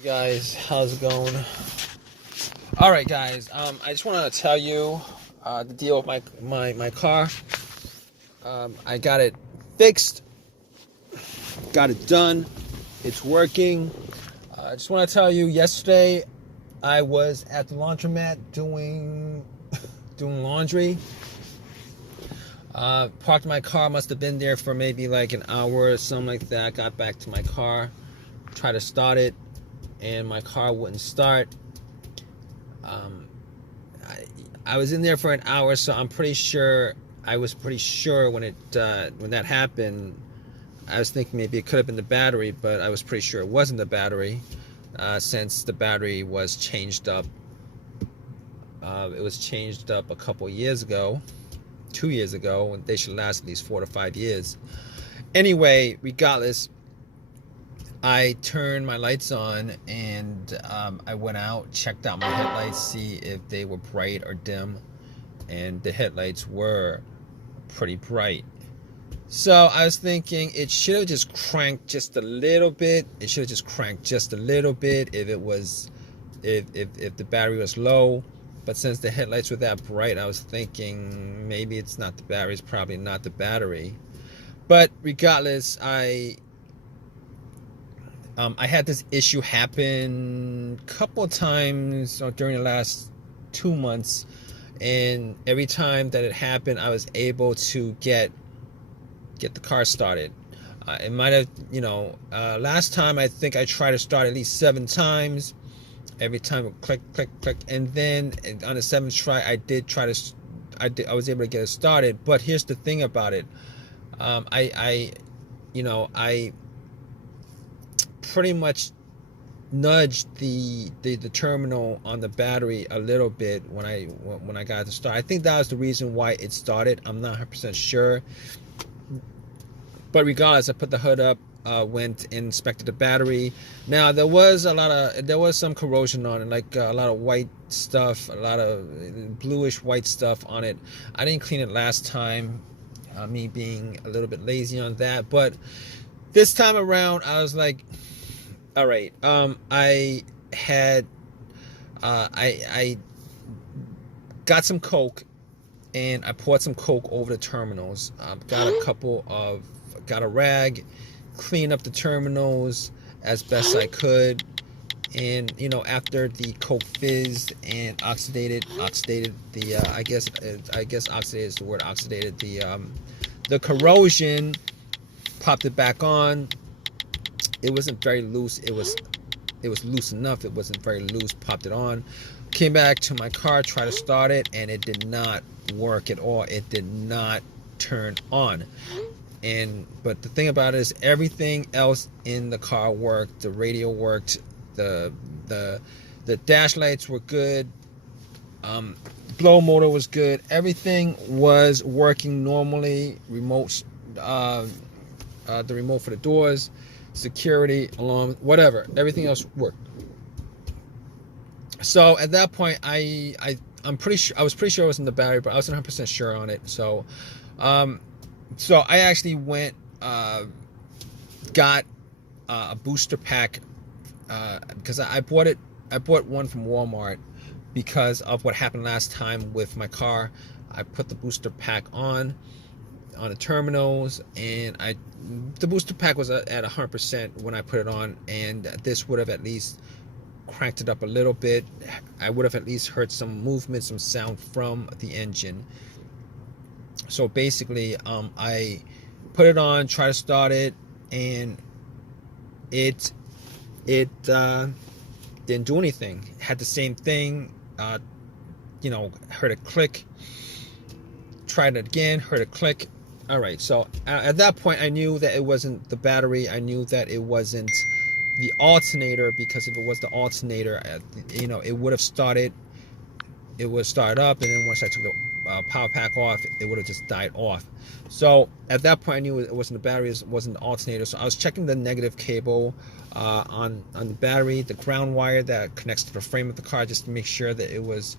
Hey guys, how's it going? All right, guys. I just want to tell you the deal with my car. I got it fixed, got it done. It's working. I just want to tell you. Yesterday, I was at the laundromat doing laundry. Parked my car. Must have been there for maybe like an hour or something like that. Got back to my car, tried to start it, and my car wouldn't start. Um, I was in there for an hour, so I'm pretty sure. I was pretty sure when that happened. I was thinking maybe it could have been the battery, but I was pretty sure it wasn't the battery, since the battery was changed up. It was changed up a couple years ago, 2 years ago, and they should last at least 4 to 5 years. Anyway, regardless, I turned my lights on and I went out, checked out my headlights, see if they were bright or dim, and the headlights were pretty bright. So I was thinking it should have just cranked just a little bit. It should have just cranked just a little bit if it was, if the battery was low. But since the headlights were that bright, I was thinking maybe it's not the battery. It's probably not the battery. But regardless, I had this issue happen a couple of times during the last 2 months, and every time that it happened, I was able to get the car started. It might have, last time I think I tried to start at least 7 times. Every time it click, click, click, and then on the 7th try, I was able to get it started. But here's the thing about it. I pretty much nudged the terminal on the battery a little bit when I got it to start. I think that was the reason why it started. I'm not 100% sure. But regardless, I put the hood up, went and inspected the battery. Now there was some corrosion on it, like a lot of white stuff, a lot of bluish white stuff on it. I didn't clean it last time, me being a little bit lazy on that. But this time around, I was like, all right. I got some Coke, and I poured some Coke over the terminals. Got a rag, cleaned up the terminals as best I could, and after the Coke fizzed and oxidated the I guess oxidated is the word, oxidated the corrosion, popped it back on. It wasn't very loose. It was loose enough. It wasn't very loose. Popped it on. Came back to my car, tried to start it, and it did not work at all. It did not turn on. But the thing about it is everything else in the car worked. The radio worked. The dash lights were good. Blow motor was good. Everything was working normally. The remote for the doors, security, alarm, whatever. Everything else worked. So at that point, I'm pretty sure I was pretty sure it was in the battery, but I wasn't 100% sure on it. So I actually went, got a booster pack, because I bought one from Walmart because of what happened last time with my car. I put the booster pack on the terminals, and the booster pack was at 100% when I put it on, and this would have at least cranked it up a little bit. I would have at least heard some movement, some sound from the engine. So basically, I put it on, try to start it, and it didn't do anything. It had the same thing. Heard a click. Tried it again, heard a click. All right, so at that point, I knew that it wasn't the battery. I knew that it wasn't the alternator, because if it was the alternator, it would have started. It would start up, and then once I took the power pack off, it would have just died off. So at that point, I knew it wasn't the battery, it wasn't the alternator. So I was checking the negative cable on the battery, the ground wire that connects to the frame of the car, just to make sure that it was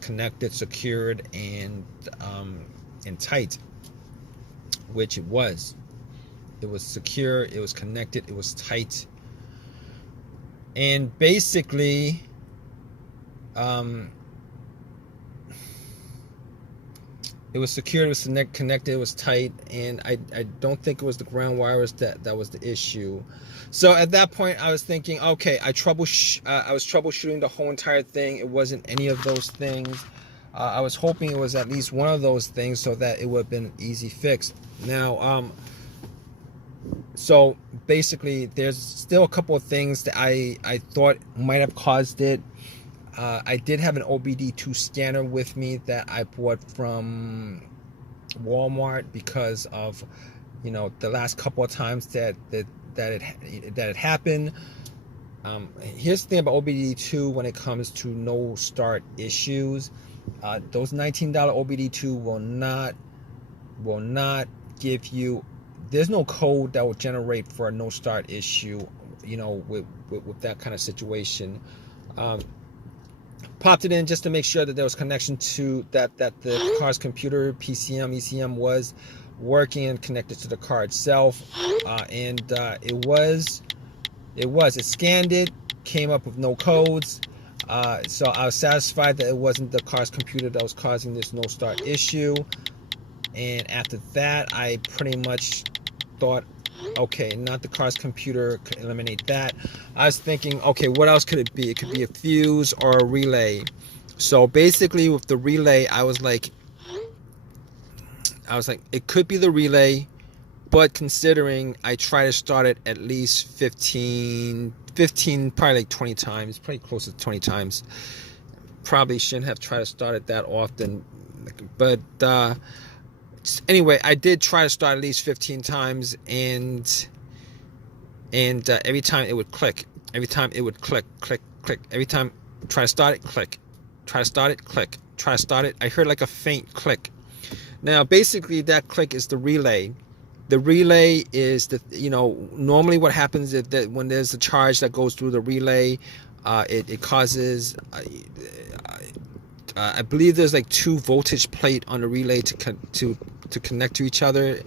connected, secured, and tight, which it was. It was secure, it was connected, it was tight. And basically, it was secured, it was connected, it was tight, and I don't think it was the ground wires that was the issue. So at that point, I was thinking, okay, I was troubleshooting the whole entire thing. It wasn't any of those things. I was hoping it was at least one of those things so that it would have been an easy fix. Now, so basically, there's still a couple of things that I thought might have caused it. I did have an OBD2 scanner with me that I bought from Walmart because of, the last couple of times that it happened. Here's the thing about OBD2 when it comes to no start issues. Those $19 OBD2 will not give you. There's no code that will generate for a no start issue. With that kind of situation. Popped it in just to make sure that there was connection to that the car's computer, PCM, ECM was working and connected to the car itself, and it was. It scanned it, came up with no codes, so I was satisfied that it wasn't the car's computer that was causing this no start issue. And after that, I pretty much thought, okay, not the car's computer, could eliminate that. I was thinking, okay, what else could it be? It could be a fuse or a relay. So basically with the relay, I was like, it could be the relay, but considering I try to start it at least 15, probably like 20 times, probably close to 20 times. Probably shouldn't have tried to start it that often, but anyway, I did try to start at least 15 times, and every time it would click. Every time it would click. Every time try to start it, click. Try to start it, click. Try to start it. I heard like a faint click. Now, basically, that click is the relay. The relay is normally what happens is that when there's a charge that goes through the relay, it causes. I believe there's like 2 voltage plate on the relay to connect to each other.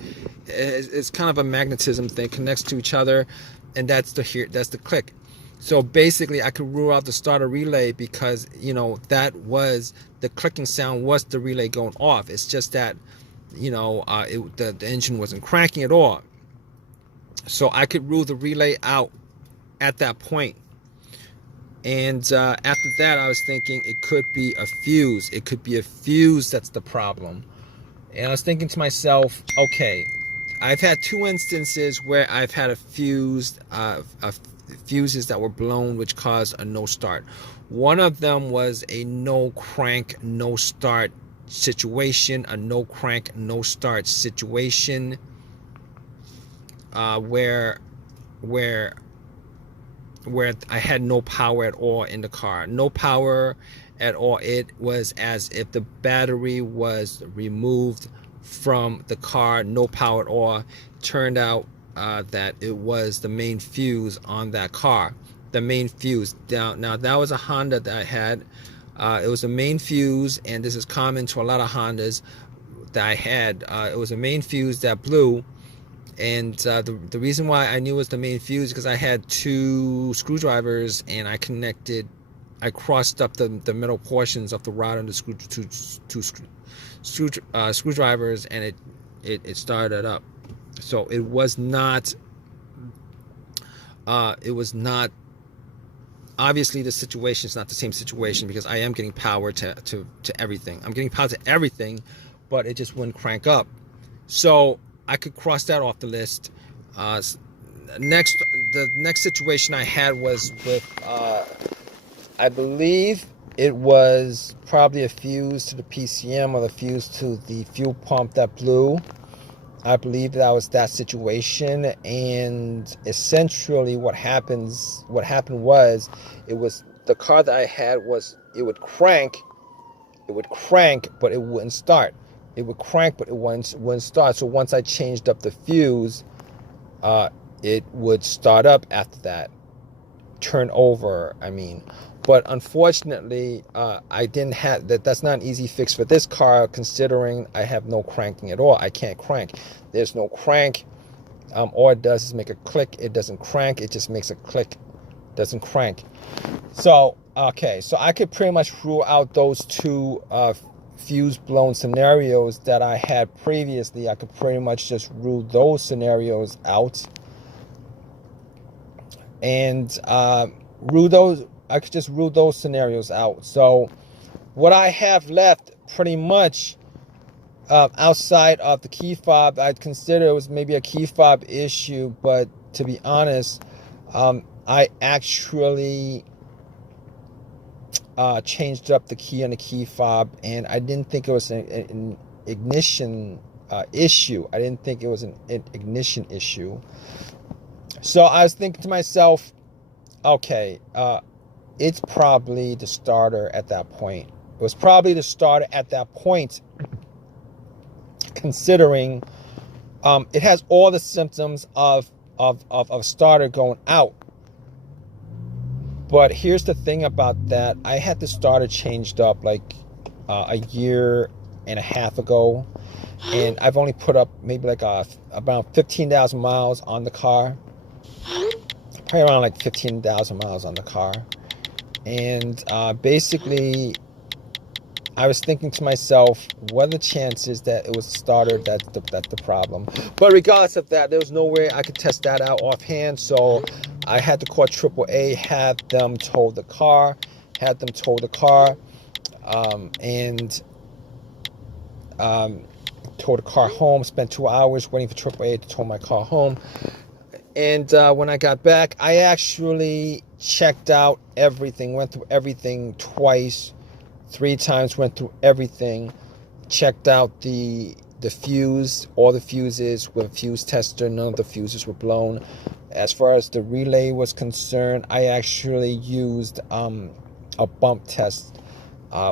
It's kind of a magnetism thing, connects to each other, and that's the click. So basically, I could rule out the starter relay because that was the clicking sound was the relay going off. It's just that the engine wasn't cranking at all. So I could rule the relay out at that point. And after that, I was thinking it could be a fuse. It could be a fuse that's the problem. And I was thinking to myself, okay, I've had 2 instances where I've had a fuse, fuses that were blown, which caused a no start. One of them was a no crank, no start situation, a no crank, no start situation, where I had no power at all in the car. No power at all. It was as if the battery was removed from the car. No power at all. Turned out that it was the main fuse on that car. The main fuse. Now that was a Honda that I had. It was a main fuse, and this is common to a lot of Hondas that I had. It was a main fuse that blew. And the reason why I knew it was the main fuse is because I had 2 screwdrivers, and I crossed up the middle portions of the rod and the screwdrivers, and it started up. So it was not. Obviously, the situation is not the same situation because I am getting power to everything. I'm getting power to everything, but it just wouldn't crank up. So I could cross that off the list. The next situation I had was with, I believe it was probably a fuse to the PCM or the fuse to the fuel pump that blew. I believe that was that situation, and essentially what happened was, it was the car that I had it would crank, but it wouldn't start. It would crank, but it wouldn't start. So once I changed up the fuse, it would start up after that. Turn over, But unfortunately, I didn't have that. That's not an easy fix for this car, considering I have no cranking at all. I can't crank. There's no crank. All it does is make a click. It doesn't crank. It just makes a click. doesn't crank. So okay, so I could pretty much rule out those two fuse blown scenarios that I had previously. I could pretty much just rule those scenarios out, and rule those. I could just rule those scenarios out. So what I have left, pretty much outside of the key fob, I'd consider it was maybe a key fob issue, but to be honest, I actually changed up the key on the key fob, and I didn't think it was an ignition issue. I didn't think it was an ignition issue. So I was thinking to myself, okay, it's probably the starter at that point. It was probably the starter at that point, considering it has all the symptoms of a starter going out. But here's the thing about that. I had the starter changed up like a year and a half ago, and I've only put up maybe like about 15,000 miles on the car. Probably around like 15,000 miles on the car. And basically, I was thinking to myself, what are the chances that it was the starter that's the problem? But regardless of that, there was no way I could test that out offhand, so I had to call AAA, had them tow the car, and tow the car home. Spent 2 hours waiting for AAA to tow my car home. And when I got back, I actually checked out everything, went through everything twice, 3 times, went through everything, checked out the fuse, all the fuses with a fuse tester. None of the fuses were blown. As far as the relay was concerned, I actually used a bump test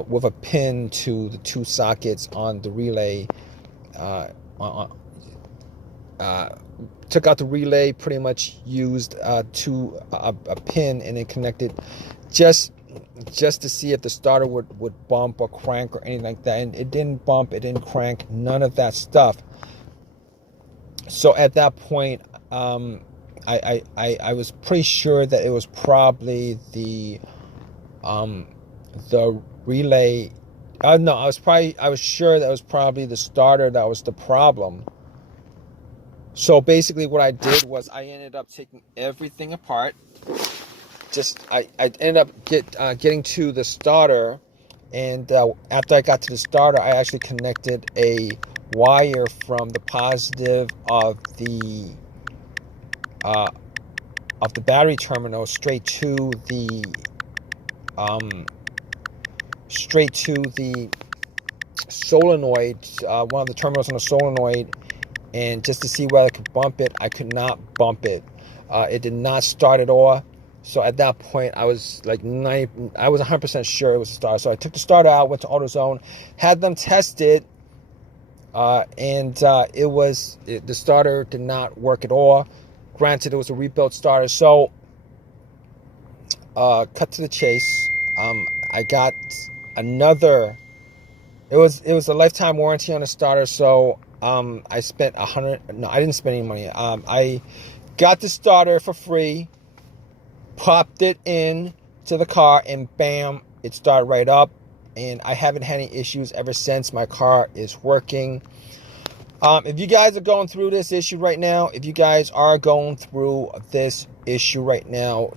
with a pin to the 2 sockets on the relay. Took out the relay, pretty much used a pin, and then connected just to see if the starter would bump or crank or anything like that. And it didn't bump, it didn't crank, none of that stuff. So at that point, I was pretty sure that it was probably the relay. No, I was sure that it was probably the starter that was the problem. So basically what I did was I ended up taking everything apart. I ended up getting to the starter, and after I got to the starter, I actually connected a wire from the positive of the battery terminal straight to the solenoid, one of the terminals on the solenoid, and just to see whether I could bump it. I could not bump it. It did not start at all. So at that point, I was like 100% sure it was a starter. So I took the starter out, went to AutoZone, had them test it, and the starter did not work at all. Granted, it was a rebuilt starter. So cut to the chase. I got another. It was a lifetime warranty on the starter. So I spent $100. No, I didn't spend any money. I got the starter for free. Popped it in to the car, and bam, it started right up, and I haven't had any issues ever since. My car is working. If you guys are going through this issue right now,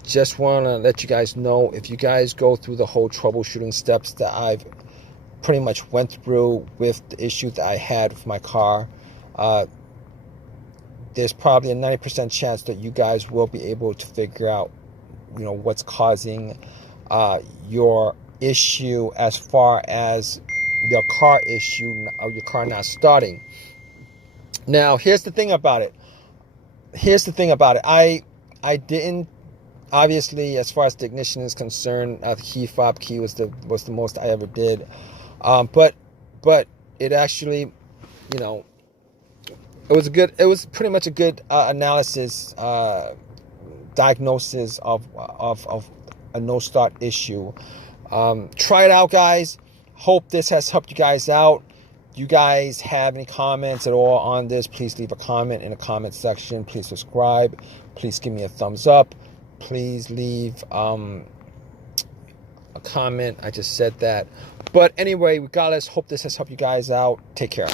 just want to let you guys know, if you guys go through the whole troubleshooting steps that I've pretty much went through with the issue that I had with my car, there's probably a 90% chance that you guys will be able to figure out what's causing your issue as far as your car issue or your car not starting. Now, here's the thing about it. I didn't, obviously, as far as the ignition is concerned, the key fob key was the most I ever did. But it actually, it was pretty much a good analysis, diagnosis of a no start issue. Try it out, guys. Hope this has helped you guys out. You guys have any comments at all on this, please leave a comment in the comment section. Please subscribe. Please give me a thumbs up. please leave a comment. I just said that. But anyway, regardless, hope this has helped you guys out. Take care.